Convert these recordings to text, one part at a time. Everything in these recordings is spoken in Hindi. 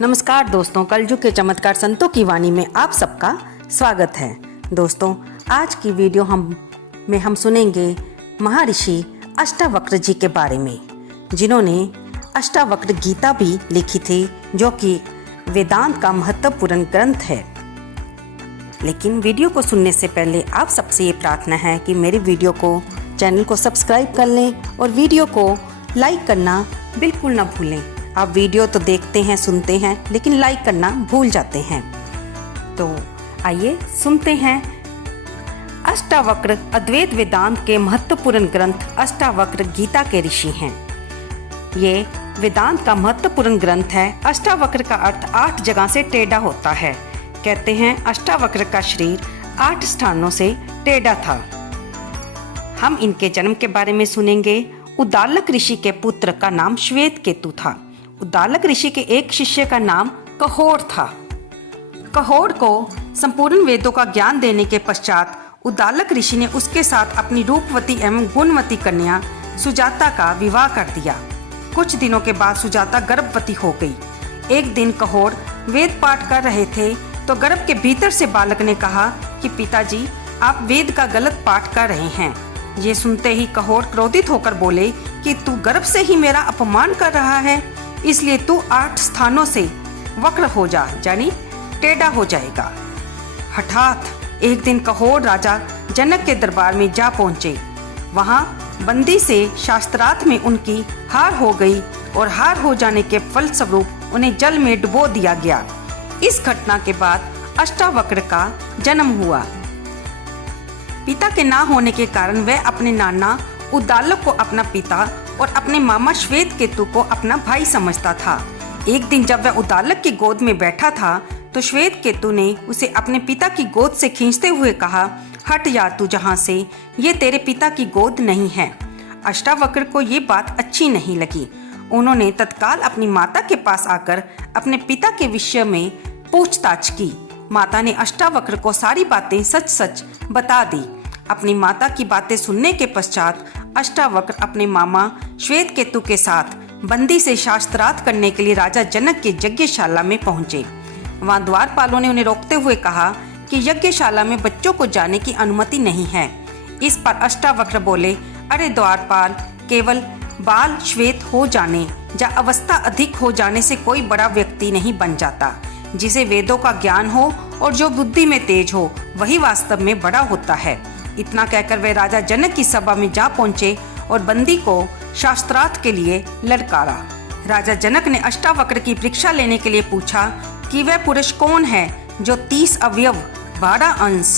नमस्कार दोस्तों, कलयुग के चमत्कार संतों की वाणी में आप सबका स्वागत है। दोस्तों, आज की वीडियो हम सुनेंगे महर्षि अष्टावक्र जी के बारे में, जिन्होंने अष्टावक्र गीता भी लिखी थी, जो कि वेदांत का महत्वपूर्ण ग्रंथ है। लेकिन वीडियो को सुनने से पहले आप सबसे ये प्रार्थना है कि मेरी वीडियो को, चैनल को सब्सक्राइब कर लें और वीडियो को लाइक करना बिल्कुल ना भूलें। आप वीडियो तो देखते हैं, सुनते हैं, लेकिन लाइक करना भूल जाते हैं। तो आइए सुनते हैं। अष्टावक्र अद्वैत वेदांत के महत्वपूर्ण ग्रंथ अष्टावक्र गीता के ऋषि हैं। ये वेदांत का महत्वपूर्ण ग्रंथ है। अष्टावक्र का अर्थ 8 जगह से टेढ़ा होता है। कहते हैं अष्टावक्र का शरीर 8 स्थानों से टेढ़ा था। हम इनके जन्म के बारे में सुनेंगे। उद्दालक ऋषि के पुत्र का नाम श्वेत केतु था। उद्दालक ऋषि के एक शिष्य का नाम कहोड़ था। कहोड़ को संपूर्ण वेदों का ज्ञान देने के पश्चात उद्दालक ऋषि ने उसके साथ अपनी रूपवती एवं गुणवती कन्या सुजाता का विवाह कर दिया। कुछ दिनों के बाद सुजाता गर्भवती हो गई। एक दिन कहोड़ वेद पाठ कर रहे थे तो गर्भ के भीतर से बालक ने कहा कि पिताजी, आप वेद का गलत पाठ कर रहे हैं। ये सुनते ही कहोड़ क्रोधित होकर बोले कि तू गर्भ से ही मेरा अपमान कर रहा है, इसलिए तू 8 स्थानों से वक्र हो जा, यानी टेढ़ा हो जाएगा। हठात एक दिन कहोड़ राजा जनक के दरबार में जा पहुंचे। वहां बंदी से शास्त्रार्थ में उनकी हार हो गई और हार हो जाने के फलस्वरूप उन्हें जल में डुबो दिया गया। इस घटना के बाद अष्टावक्र का जन्म हुआ। पिता के ना होने के कारण वह अपने नाना उद्दालक को अपना पिता और अपने मामा श्वेत केतु को अपना भाई समझता था। एक दिन जब वह उद्दालक की गोद में बैठा था तो श्वेत केतु ने उसे अपने पिता की गोद से खींचते हुए कहा, हट जा तू जहाँ से, ये तेरे पिता की गोद नहीं है। अष्टावक्र को ये बात अच्छी नहीं लगी। उन्होंने तत्काल अपनी माता के पास आकर अपने पिता के विषय में पूछताछ की। माता ने अष्टावक्र को सारी बातें सच सच बता दी। अपनी माता की बातें सुनने के पश्चात अष्टावक्र अपने मामा श्वेत केतु के साथ बंदी से शास्त्रार्थ करने के लिए राजा जनक की यज्ञशाला में पहुंचे। वहां द्वारपालों ने उन्हें रोकते हुए कहा कि यज्ञशाला में बच्चों को जाने की अनुमति नहीं है। इस पर अष्टावक्र बोले, अरे द्वारपाल, केवल बाल श्वेत हो जाने या अवस्था अधिक हो जाने से कोई बड़ा व्यक्ति नहीं बन जाता। जिसे वेदों का ज्ञान हो और जो बुद्धि में तेज हो, वही वास्तव में बड़ा होता है। इतना कहकर वे राजा जनक की सभा में जा पहुंचे और बंदी को शास्त्रार्थ के लिए ललकारा। राजा जनक ने अष्टावक्र की परीक्षा लेने के लिए पूछा कि वह पुरुष कौन है जो 30 अवयव, 12 अंश,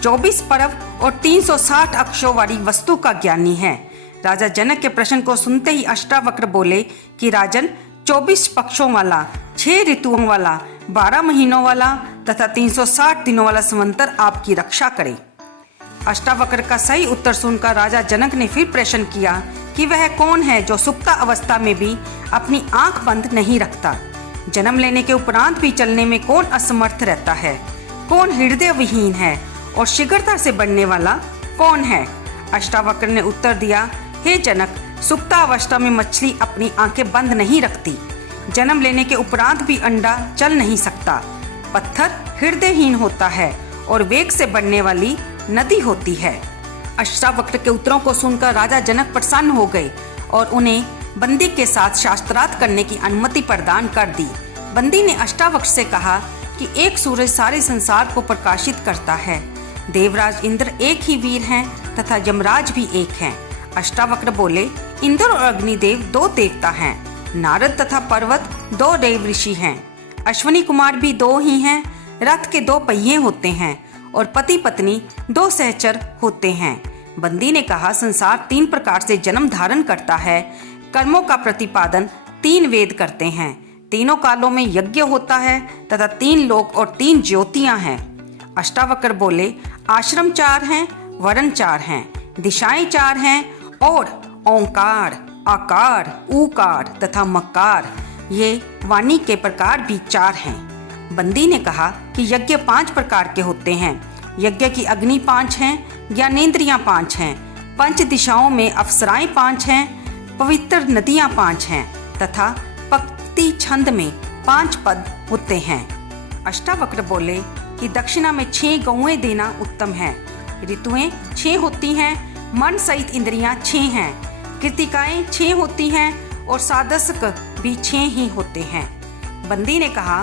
24 परव और 360 अक्षों वाली वस्तु का ज्ञानी है। राजा जनक के प्रश्न को सुनते ही अष्टावक्र बोले कि राजन, 24 पक्षों वाला, 6 ऋतुओं वाला, 12 महीनों वाला तथा 360 दिनों वाला संवंतर आपकी रक्षा करे। अष्टावक्र का सही उत्तर सुनकर राजा जनक ने फिर प्रश्न किया कि वह कौन है जो सुप्ता अवस्था में भी अपनी आंख बंद नहीं रखता। जन्म लेने के उपरांत भी चलने में कौन असमर्थ रहता है, कौन हृदय विहीन है और शीघ्रता से बढ़ने वाला कौन है। अष्टावक्र ने उत्तर दिया, हे जनक, सुप्ता अवस्था में मछली अपनी आंखें बंद नहीं रखती। जन्म लेने के उपरांत भी अंडा चल नहीं सकता। पत्थर हृदयहीन होता है और वेग से बढ़ने वाली नदी होती है। अष्टावक्र के उत्तरों को सुनकर राजा जनक प्रसन्न हो गए और उन्हें बंदी के साथ शास्त्रार्थ करने की अनुमति प्रदान कर दी। बंदी ने अष्टावक्र से कहा कि एक सूरज सारे संसार को प्रकाशित करता है। देवराज इंद्र एक ही वीर हैं तथा यमराज भी एक हैं। अष्टावक्र बोले, इंद्र और अग्निदेव 2 देवता हैं। नारद तथा पर्वत 2 देव ऋषि हैं। अश्विनी कुमार भी 2 ही हैं। रथ के 2 पहिए होते हैं और पति पत्नी 2 सहचर होते हैं। बंदी ने कहा, संसार 3 प्रकार से जन्म धारण करता है। कर्मों का प्रतिपादन 3 वेद करते हैं। तीनों कालों में यज्ञ होता है तथा 3 लोक और 3 ज्योतियां हैं। अष्टावक्र बोले, आश्रम 4 हैं, वर्ण 4 हैं, दिशाएं 4 हैं और ओंकार, आकार, ऊकार तथा मकार, ये वाणी के प्रकार भी 4 हैं। बंदी ने कहा कि यज्ञ 5 प्रकार के होते हैं। यज्ञ की अग्नि 5 हैं, ज्ञानेंद्रियां 5 हैं, 5 दिशाओं में अप्सराएं 5 हैं, पवित्र नदियां 5 हैं तथा पंक्ति छंद में 5 पद होते हैं। अष्टावक्र बोले कि दक्षिणा में 6 गौएं देना उत्तम है। ऋतुएं 6 होती हैं, मन सहित इंद्रियां 6 हैं, कृतिकाएं 6 होती हैं और साधक भी 6 ही होते हैं। बंदी ने कहा,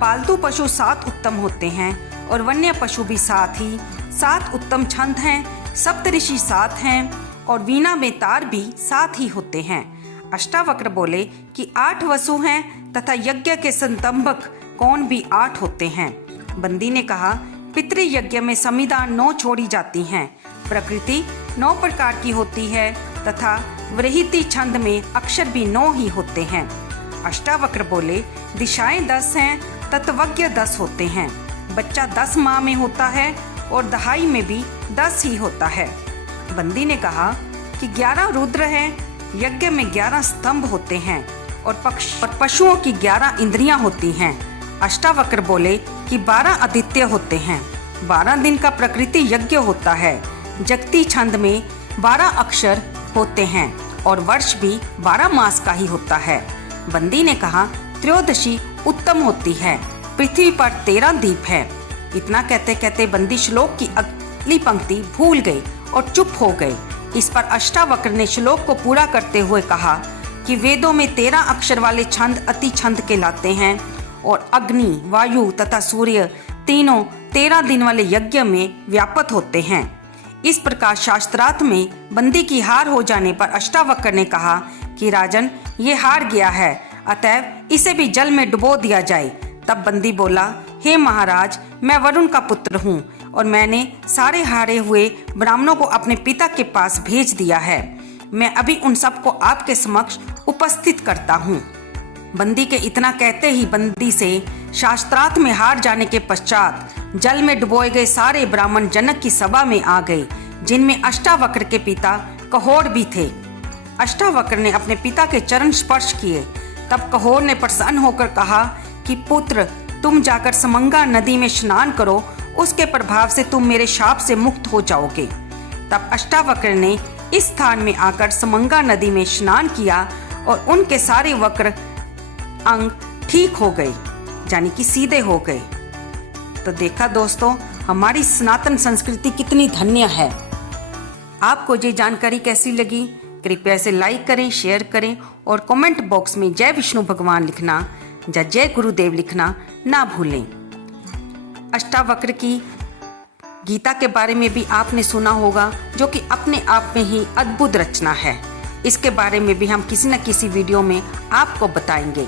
पालतू पशु 7 उत्तम होते हैं और वन्य पशु भी 7 ही। 7 उत्तम छंद हैं, सप्तऋषि 7 हैं और वीणा में तार भी 7 ही होते हैं। अष्टावक्र बोले कि 8 वसु हैं तथा यज्ञ के संतंभक कौन भी 8 होते हैं। बंदी ने कहा, पितृयज्ञ में समिधा 9 छोड़ी जाती हैं, प्रकृति 9 प्रकार की होती है तथा व्रहिति छंद में अक्षर भी 9 ही होते हैं। अष्टावक्र बोले, दिशाएं 10 हैं, तत्वज्ञ 10 होते हैं, बच्चा 10 माह में होता है और दहाई में भी 10 ही होता है। बंदी ने कहा कि 11 रुद्र हैं, यज्ञ में 11 स्तंभ होते हैं और पशुओं की 11 इंद्रियां होती हैं। अष्टावक्र बोले कि 12 आदित्य होते हैं, 12 दिन का प्रकृति यज्ञ होता है, जगती छंद में 12 अक्षर होते हैं और वर्ष भी 12 मास का ही होता है। बंदी ने कहा, त्रयोदशी उत्तम होती है, पृथ्वी पर 13 द्वीप है। इतना कहते कहते बंदी श्लोक की अगली पंक्ति भूल गई और चुप हो गई। इस पर अष्टावक्र ने श्लोक को पूरा करते हुए कहा कि वेदों में 13 अक्षर वाले छंद अति छंद कहलाते हैं और अग्नि, वायु तथा सूर्य तीनों 13 दिन वाले यज्ञ में व्यापत होते हैं। इस प्रकार शास्त्रार्थ में बंदी की हार हो जाने पर अष्टावक्र ने कहा कि राजन, ये हार गया है, अतएव इसे भी जल में डुबो दिया जाए। तब बंदी बोला, हे महाराज, मैं वरुण का पुत्र हूँ और मैंने सारे हारे हुए ब्राह्मणों को अपने पिता के पास भेज दिया है। मैं अभी उन सबको आपके समक्ष उपस्थित करता हूँ। बंदी के इतना कहते ही बंदी से शास्त्रार्थ में हार जाने के पश्चात जल में डुबोए गए सारे ब्राह्मण जनक की सभा में आ गए, जिनमें अष्टावक्र के पिता कहोर भी थे। अष्टावक्र ने अपने पिता के चरण स्पर्श किए। तब कहोर ने प्रसन्न होकर कहा कि पुत्र, तुम जाकर समंगा नदी में स्नान करो, उसके प्रभाव से तुम मेरे शाप से मुक्त हो जाओगे। तब अष्टावक्र ने इस स्थान में आकर समंगा नदी में स्नान किया और उनके सारे वक्र अंग ठीक हो गए, यानी कि सीधे हो गए। तो देखा दोस्तों, हमारी सनातन संस्कृति कितनी धन्य है। आपको ये जानकारी कैसी लगी? कृपया इसे लाइक करें, शेयर करें और कमेंट बॉक्स में जय विष्णु भगवान लिखना या जय गुरुदेव लिखना ना भूलें। अष्टावक्र की गीता के बारे में भी आपने सुना होगा, जो कि अपने आप में ही अद्भुत रचना है। इसके बारे में भी हम किसी न किसी वीडियो में आपको बताएंगे।